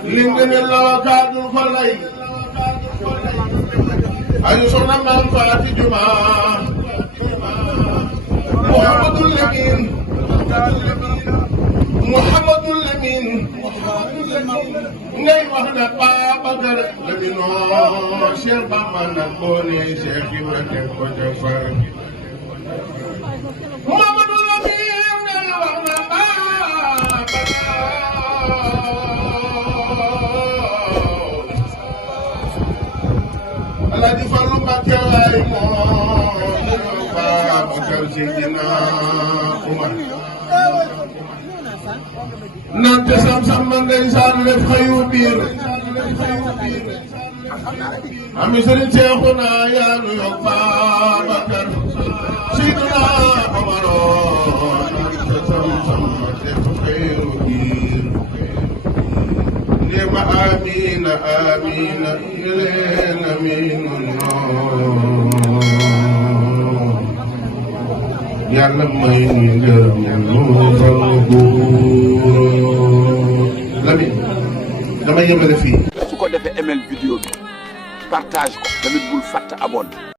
Lingin Allah kadu falai, ayo sonam nam fati juma, Muhammadul Amin, Muhammadul Amin, ngay wax na Papa Gar Lamino, Cheikh Bamba na kone Cheikh Ibrahim ko jafar. Muhammadul Amin ngay wax na Papa Alaaji Fallu Mbàkke waay moo Baabakar Seydina Umar nante sam-sam ma ndeysaan lef xayu biir ami Sëriñ Seexuna yaa nu yokk Baabakar Seydina Umar nante sam-sam ma lef xayu biir nema amina amina leen aminun yàlla may ñu ngërëm lu fal góor Lamine dama yemale fii su ko defee email vidéo bi partage ko tamit bul fàtte abonné